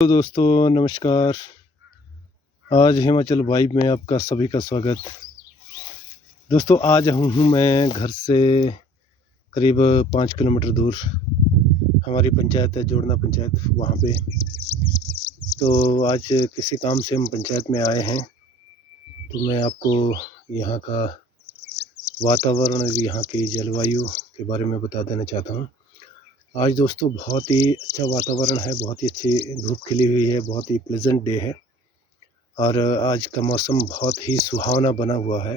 तो दोस्तों नमस्कार। आज हिमाचल वाइब में आपका सभी का स्वागत। दोस्तों आज हूँ मैं घर से करीब 5 किलोमीटर दूर। हमारी पंचायत है जोड़ना पंचायत, वहाँ पे। तो आज किसी काम से हम पंचायत में आए हैं, तो मैं आपको यहाँ का वातावरण और यहाँ की जलवायु के बारे में बता देना चाहता हूँ। आज दोस्तों बहुत ही अच्छा वातावरण है, बहुत ही अच्छी धूप खिली हुई है, बहुत ही प्लेजेंट डे है और आज का मौसम बहुत ही सुहावना बना हुआ है।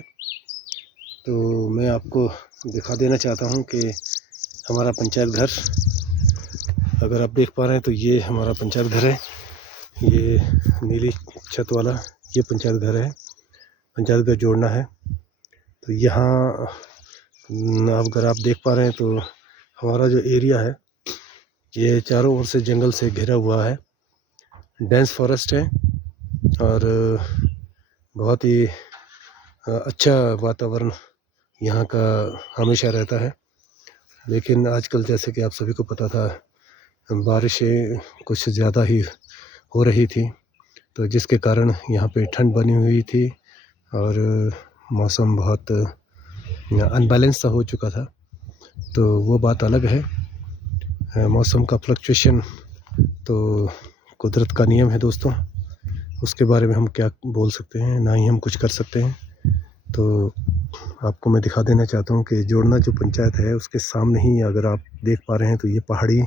तो मैं आपको दिखा देना चाहता हूँ कि हमारा पंचायत घर, अगर आप देख पा रहे हैं तो ये हमारा पंचायत घर है। ये नीली छत वाला ये पंचायत घर है, पंचायत घर जोड़ना है। तो यहाँ अगर आप देख पा रहे हैं तो हमारा जो एरिया है ये चारों ओर से जंगल से घिरा हुआ है, डेंस फॉरेस्ट है और बहुत ही अच्छा वातावरण यहाँ का हमेशा रहता है। लेकिन आजकल जैसे कि आप सभी को पता था, बारिशें कुछ ज़्यादा ही हो रही थी, तो जिसके कारण यहाँ पे ठंड बनी हुई थी और मौसम बहुत अनबैलेंस सा हो चुका था। तो वो बात अलग है। मौसम का फ्लक्चुएशन तो कुदरत का नियम है दोस्तों, उसके बारे में हम क्या बोल सकते हैं, ना ही हम कुछ कर सकते हैं। तो आपको मैं दिखा देना चाहता हूँ कि जोड़ना जो पंचायत है उसके सामने ही अगर आप देख पा रहे हैं तो ये पहाड़ी,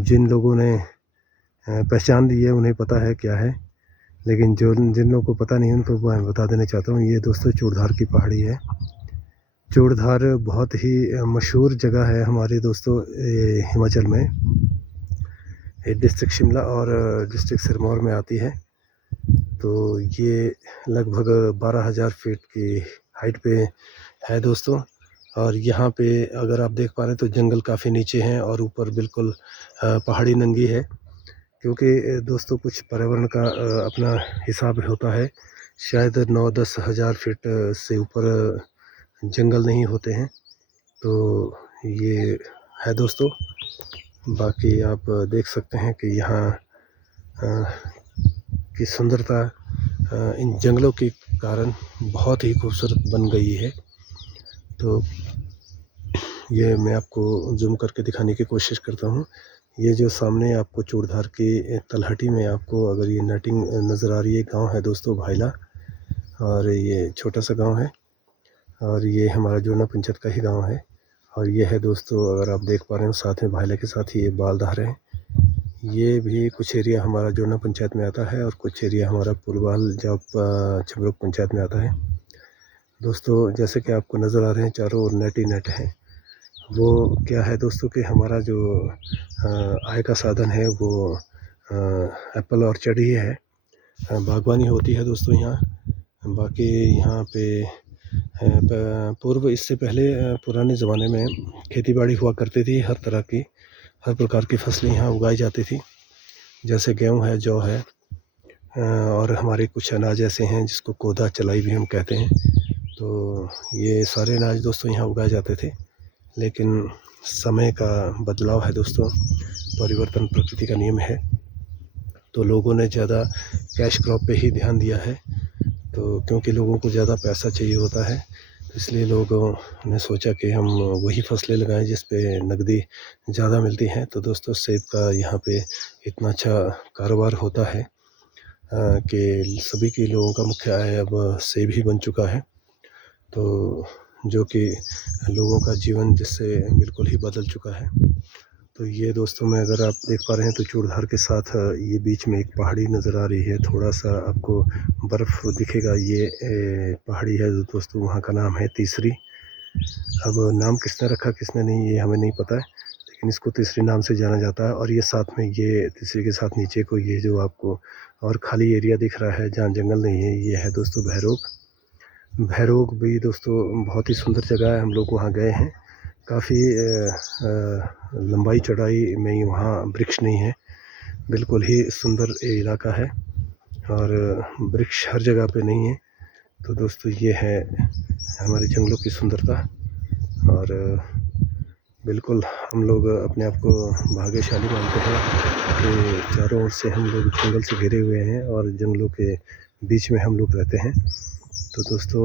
जिन लोगों ने पहचान ली है उन्हें पता है क्या है, लेकिन जिन लोगों को पता नहीं उनको मैं बता देना चाहता हूँ। ये दोस्तों चूड़धार की पहाड़ी है। चूड़धार बहुत ही मशहूर जगह है हमारे दोस्तों हिमाचल में। डिस्ट्रिक्ट शिमला और डिस्ट्रिक्ट सिरमौर में आती है। तो ये लगभग 12,000 फीट की हाइट पे है दोस्तों। और यहाँ पे अगर आप देख पा रहे हैं तो जंगल काफ़ी नीचे हैं और ऊपर बिल्कुल पहाड़ी नंगी है, क्योंकि दोस्तों कुछ पर्यावरण का अपना हिसाब होता है। शायद 9-10 हज़ार फीट से ऊपर जंगल नहीं होते हैं। तो ये है दोस्तों। बाकी आप देख सकते हैं कि यहाँ की सुंदरता इन जंगलों के कारण बहुत ही खूबसूरत बन गई है। तो ये मैं आपको जूम करके दिखाने की कोशिश करता हूँ। ये जो सामने आपको चूड़धार की तलहटी में आपको अगर ये नेटिंग नज़र आ रही है, गांव है दोस्तों भाईला, और ये छोटा सा गांव है और ये हमारा जोड़ना पंचायत का ही गांव है। और ये है दोस्तों, अगर आप देख पा रहे हो साथ में भाईला के साथ ही ये बालधार है। ये भी कुछ एरिया हमारा जोड़ना पंचायत में आता है और कुछ एरिया हमारा पुलवाल जब छबरोक पंचायत में आता है दोस्तों। जैसे कि आपको नज़र आ रहे हैं चारों ओर नेट ही नेट है। वो क्या है दोस्तों कि हमारा जो आय का साधन है वो एप्पल ऑर्चर्ड ही है, बागवानी होती है दोस्तों यहाँ। बाकी यहाँ पे पूर्व इससे पहले पुराने ज़माने में खेतीबाड़ी हुआ करती थी, हर तरह की हर प्रकार की फसलें यहाँ उगाई जाती थी, जैसे गेहूँ है, जौ है और हमारे कुछ अनाज ऐसे हैं जिसको कोदा चलाई भी हम कहते हैं। तो ये सारे अनाज दोस्तों यहाँ उगाए जाते थे। लेकिन समय का बदलाव है दोस्तों, परिवर्तन प्रकृति का नियम है। तो लोगों ने ज़्यादा कैश क्रॉप पे ही ध्यान दिया है। तो क्योंकि लोगों को ज़्यादा पैसा चाहिए होता है, इसलिए लोगों ने सोचा कि हम वही फसलें लगाएं जिस पे नकदी ज़्यादा मिलती हैं। तो दोस्तों सेब का यहाँ पे इतना अच्छा कारोबार होता है कि सभी के लोगों का मुख्य आय अब सेब ही बन चुका है। तो जो कि लोगों का जीवन जिससे बिल्कुल ही बदल चुका है। तो ये दोस्तों में अगर आप देख पा रहे हैं तो चूड़धार के साथ ये बीच में एक पहाड़ी नज़र आ रही है, थोड़ा सा आपको बर्फ़ दिखेगा। ये पहाड़ी है दोस्तों, वहाँ का नाम है तीसरी। अब नाम किसने रखा किसने नहीं ये हमें नहीं पता है, लेकिन इसको तीसरी नाम से जाना जाता है। और ये साथ में ये तीसरी के साथ नीचे को ये जो आपको और खाली एरिया दिख रहा है जहाँ जंगल नहीं है, ये है दोस्तों भैरोग। भैरोग भी दोस्तों बहुत ही सुंदर जगह है, हम लोग वहाँ गए हैं। काफ़ी लंबाई चौड़ाई में वहाँ वृक्ष नहीं है, बिल्कुल ही सुंदर इलाका है और वृक्ष हर जगह पे नहीं है। तो दोस्तों ये है हमारे जंगलों की सुंदरता और बिल्कुल हम लोग अपने आप को भाग्यशाली मानते हैं के चारों ओर से हम लोग जंगल से घिरे हुए हैं और जंगलों के बीच में हम लोग रहते हैं। तो दोस्तों,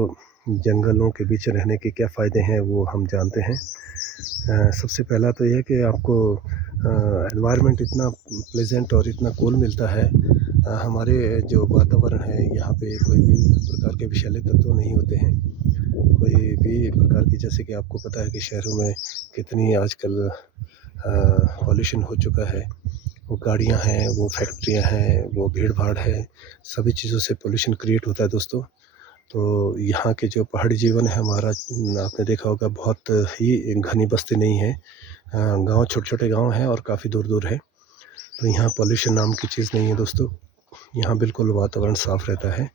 जंगलों के बीच रहने के क्या फ़ायदे हैं वो हम जानते हैं। सबसे पहला तो ये है कि आपको एनवायरनमेंट इतना प्लेजेंट और इतना कूल मिलता है। हमारे जो वातावरण है यहाँ पे कोई भी प्रकार के विषैले तत्व नहीं होते हैं। कोई भी प्रकार की, जैसे कि आपको पता है कि शहरों में कितनी आजकल पॉल्यूशन हो चुका है। वो गाड़ियाँ हैं, वो फैक्ट्रियाँ हैं, वो भीड़-भाड़ है, सभी चीज़ों से पॉल्यूशन क्रिएट होता है दोस्तों। तो यहाँ के जो पहाड़ी जीवन है हमारा, आपने देखा होगा बहुत ही घनी बस्ती नहीं है। गाँव छोटे-छोटे गाँव हैं और काफ़ी दूर-दूर है। तो यहाँ पॉल्यूशन नाम की चीज़ नहीं है दोस्तों। यहाँ बिल्कुल वातावरण साफ़ रहता है।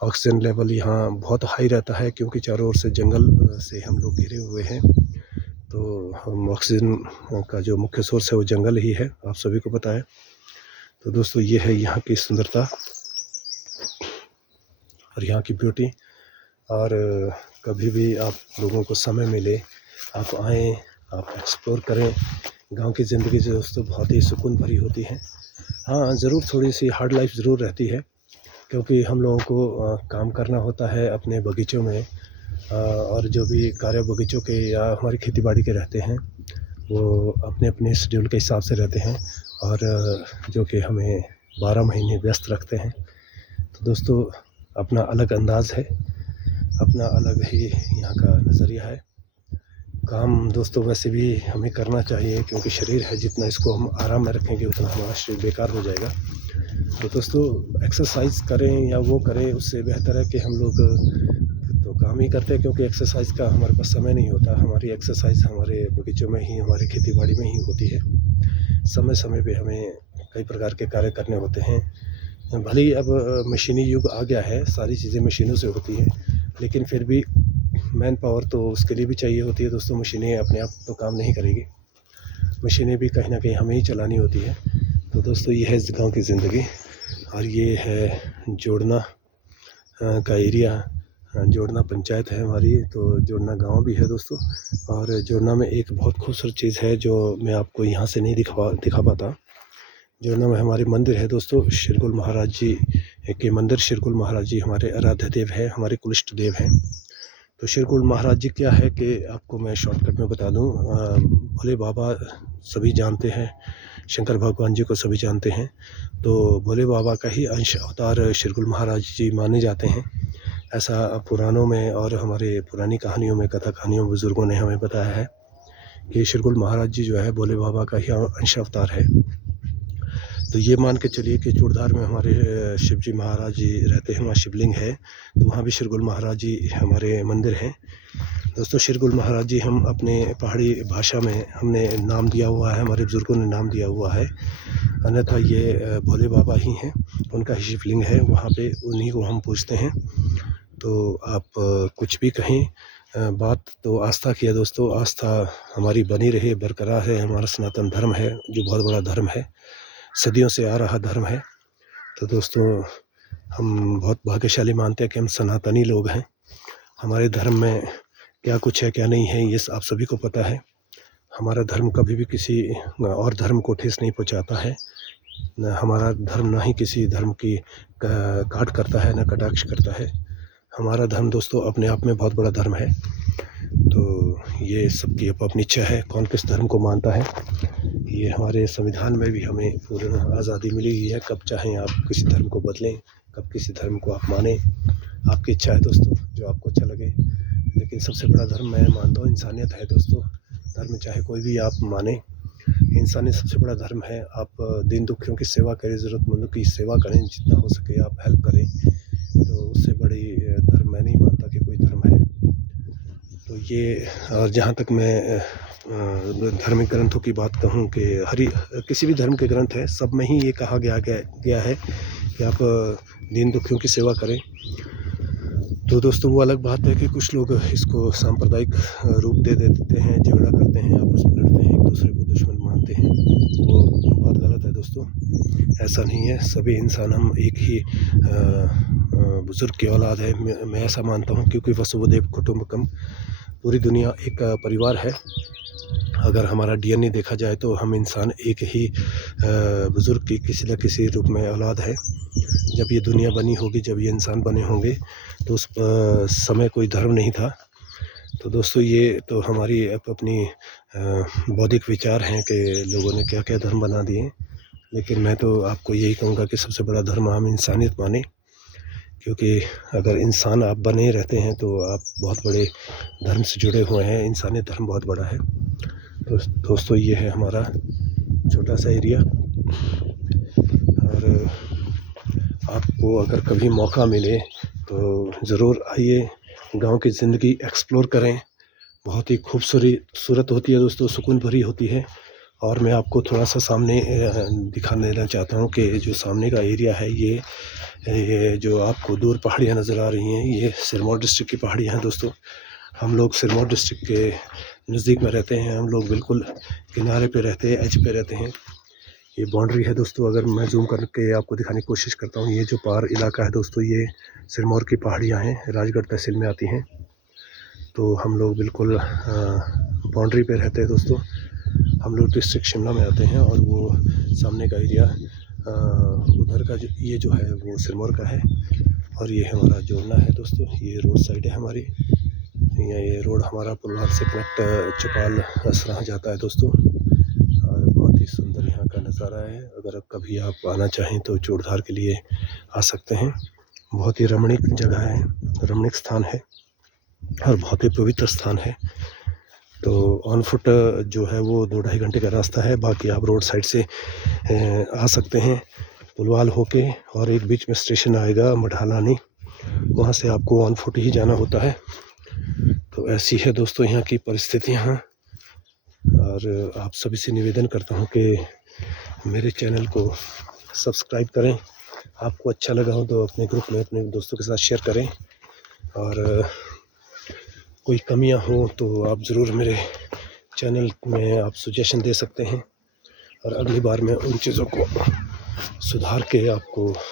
ऑक्सीजन लेवल यहाँ बहुत हाई रहता है क्योंकि चारों ओर से जंगल से हम लोग घिरे हुए हैं। तो हम ऑक्सीजन का जो मुख्य सोर्स है वो जंगल ही है, आप सभी को पता है। तो दोस्तों, ये है यहाँ की सुंदरता और यहाँ की ब्यूटी। और कभी भी आप लोगों को समय मिले, आप आएँ, आप एक्सप्लोर करें। गाँव की ज़िंदगी जो दोस्तों बहुत ही सुकून भरी होती है। हाँ, ज़रूर थोड़ी-सी हार्ड लाइफ़ ज़रूर रहती है क्योंकि हम लोगों को काम करना होता है अपने बगीचों में। और जो भी कार्य बगीचों के या हमारी खेती-बाड़ी के रहते हैं, वो अपने-अपने शेड्यूल के हिसाब से रहते हैं और जो कि हमें 12 महीने व्यस्त रखते हैं। तो दोस्तों, अपना अलग अंदाज़ है, अपना अलग ही यहाँ का नज़रिया है। काम दोस्तों वैसे भी हमें करना चाहिए क्योंकि शरीर है, जितना इसको हम आराम में रखेंगे उतना हमारा शरीर बेकार हो जाएगा। तो दोस्तों, एक्सरसाइज़ करें या वो करें, उससे बेहतर है कि हम लोग तो काम ही करते हैं क्योंकि एक्सरसाइज़ का हमारे पास समय नहीं होता। हमारी एक्सरसाइज़ हमारे बगीचों में ही, हमारी खेती-बाड़ी में ही होती है। समय-समय पे हमें कई प्रकार के कार्य करने होते हैं। भले ही अब मशीनी युग आ गया है, सारी चीज़ें मशीनों से होती हैं, लेकिन फिर भी मैन पावर तो उसके लिए भी चाहिए होती है दोस्तों। मशीनें अपने आप तो काम नहीं करेगी, मशीनें भी कहीं न कहीं हमें ही चलानी होती है। तो दोस्तों, ये है गाँव की ज़िंदगी और ये है जोड़ना का एरिया। जोड़ना पंचायत है हमारी, तो जोड़ना गाँव भी है दोस्तों। और जोड़ना में एक बहुत खूबसूरत चीज़ है जो मैं आपको यहाँ से नहीं दिखा पाता। जोड़ना में हमारे मंदिर है दोस्तों, शिरकुल महाराज जी के मंदिर। शिरकुल महाराज जी हमारे आराध्य देव हैं, हमारे कुलइष्ट देव हैं। तो शिरकुल महाराज जी क्या है कि आपको मैं शॉर्टकट में बता दूं, भोले बाबा सभी जानते हैं, शंकर भगवान जी को सभी जानते हैं। तो भोले बाबा का ही अंश अवतार शिरकुल महाराज जी माने जाते हैं। ऐसा पुराणों में और हमारे पुरानी कहानियों में, कथा कहानियों में बुज़ुर्गों ने हमें बताया है कि शिरकुल महाराज जी जो है भोले बाबा का ही अंश अवतार है। तो ये मान के चलिए कि चूड़धार में हमारे शिव जी महाराज जी रहते हैं, वहाँ शिवलिंग है, तो वहाँ भी शिरकुल महाराज जी हमारे मंदिर हैं दोस्तों। शिरकुल महाराज जी हम अपने पहाड़ी भाषा में हमने नाम दिया हुआ है, हमारे बुज़ुर्गों ने नाम दिया हुआ है, अन्यथा ये भोले बाबा ही हैं, उनका ही शिवलिंग है, वहाँ पे उन्हीं को हम पूजते हैं। तो आप कुछ भी कहें, बात तो आस्था की है दोस्तों। आस्था हमारी बनी रहे, बरकरार है। हमारा सनातन धर्म है जो बहुत बड़ा धर्म है, सदियों से आ रहा धर्म है। तो दोस्तों, हम बहुत भाग्यशाली मानते हैं कि हम सनातनी लोग हैं। हमारे धर्म में क्या कुछ है क्या नहीं है ये आप सभी को पता है। हमारा धर्म कभी भी किसी और धर्म को ठेस नहीं पहुंचाता है। न हमारा धर्म ना ही किसी धर्म की काट करता है, न कटाक्ष करता है। हमारा धर्म दोस्तों अपने आप में बहुत बड़ा धर्म है। तो ये सबकी अपनी इच्छा है कौन किस धर्म को मानता है। ये हमारे संविधान में भी हमें पूर्ण आज़ादी मिली हुई है, कब चाहें आप किसी धर्म को बदलें, कब किसी धर्म को आप मानें, आपकी इच्छा है दोस्तों, जो आपको अच्छा लगे। लेकिन सबसे बड़ा धर्म मैं मानता हूँ इंसानियत है दोस्तों। धर्म चाहे कोई भी आप माने, इंसानियत सबसे बड़ा धर्म है। आप दीन दुखियों की सेवा करें, ज़रूरतमंदों की सेवा करें, जितना हो सके आप हेल्प करें। तो उससे बड़ी धर्म मैं नहीं मानता कि कोई धर्म है। तो ये, और जहाँ तक मैं धार्मिक ग्रंथों की बात कहूँ कि किसी भी धर्म के ग्रंथ है, सब में ही ये कहा गया है कि आप दीन दुखियों की सेवा करें। तो दोस्तों, वो अलग बात है कि कुछ लोग इसको सांप्रदायिक रूप दे देते हैं, झगड़ा करते हैं, आपस में लड़ते हैं, एक दूसरे को दुश्मन मानते हैं। वो बात गलत है दोस्तों, ऐसा नहीं है। सभी इंसान हम एक ही बुज़ुर्ग की औलाद है, मैं ऐसा मानता हूँ, क्योंकि वसुधैव कुटुंबकम, पूरी दुनिया एक परिवार है। अगर हमारा डीएनए देखा जाए तो हम इंसान एक ही बुज़ुर्ग की किसी न किसी रूप में औलाद है। जब ये दुनिया बनी होगी, जब ये इंसान बने होंगे, तो उस समय कोई धर्म नहीं था। तो दोस्तों, ये तो हमारी अपनी बौद्धिक विचार हैं कि लोगों ने क्या-क्या धर्म बना दिए। लेकिन मैं तो आपको यही कहूँगा कि सबसे बड़ा धर्म हम इंसानियत मानें, क्योंकि अगर इंसान आप बने रहते हैं तो आप बहुत बड़े धर्म से जुड़े हुए हैं। इंसानियत धर्म बहुत बड़ा है। तो दोस्तों, ये है हमारा छोटा-सा एरिया, और आपको अगर कभी मौका मिले तो ज़रूर आइए, गाँव की ज़िंदगी एक्सप्लोर करें। बहुत ही खूबसूरत होती है दोस्तों, सुकून भरी होती है। और मैं आपको थोड़ा-सा सामने दिखा देना चाहता हूँ कि जो सामने का एरिया है, ये जो आपको दूर पहाड़ियाँ नज़र आ रही हैं, ये सिरमौर डिस्ट्रिक्ट की पहाड़ियाँ हैं दोस्तों। हम लोग सिरमौर डिस्ट्रिक्ट के नज़दीक में रहते हैं। हम लोग बिल्कुल किनारे पे रहते हैं, एज पे रहते हैं। ये बाउंड्री है दोस्तों। अगर मैं ज़ूम करके आपको दिखाने की कोशिश करता हूँ, ये जो पार इलाका है दोस्तों, ये सिरमौर की पहाड़ियाँ हैं, राजगढ़ तहसील में आती हैं। तो हम लोग बिल्कुल बाउंड्री पे रहते हैं दोस्तों। हम लोग डिस्ट्रिक्ट शिमला में आते हैं, और वो सामने का एरिया उधर का ये जो है वो सिरमौर का है। और ये हमारा जोड़ना है दोस्तों, ये रोड साइड है हमारी। ये रोड हमारा पुलवाल से कनेक्ट चौपाल असराह जाता है दोस्तों। और बहुत ही सुंदर यहाँ का नज़ारा है। अगर कभी आप आना चाहें तो चूड़धार के लिए आ सकते हैं। बहुत ही रमणीक जगह है, रमणीक स्थान है, और बहुत ही पवित्र स्थान है। तो ऑन फुट जो है वो 2-2.5 घंटे का रास्ता है। बाकी आप रोड साइड से आ सकते हैं पुलवाल होके, और एक बीच में स्टेशन आएगा मढ़ालानी, वहाँ से आपको ऑन फुट ही जाना होता है। तो ऐसी है दोस्तों यहाँ की परिस्थितियाँ। और आप सभी से निवेदन करता हूँ कि मेरे चैनल को सब्सक्राइब करें। आपको अच्छा लगा हो तो अपने ग्रुप में अपने दोस्तों के साथ शेयर करें। और कोई कमियां हो तो आप ज़रूर मेरे चैनल में आप सजेशन दे सकते हैं, और अगली बार मैं उन चीज़ों को सुधार के आपको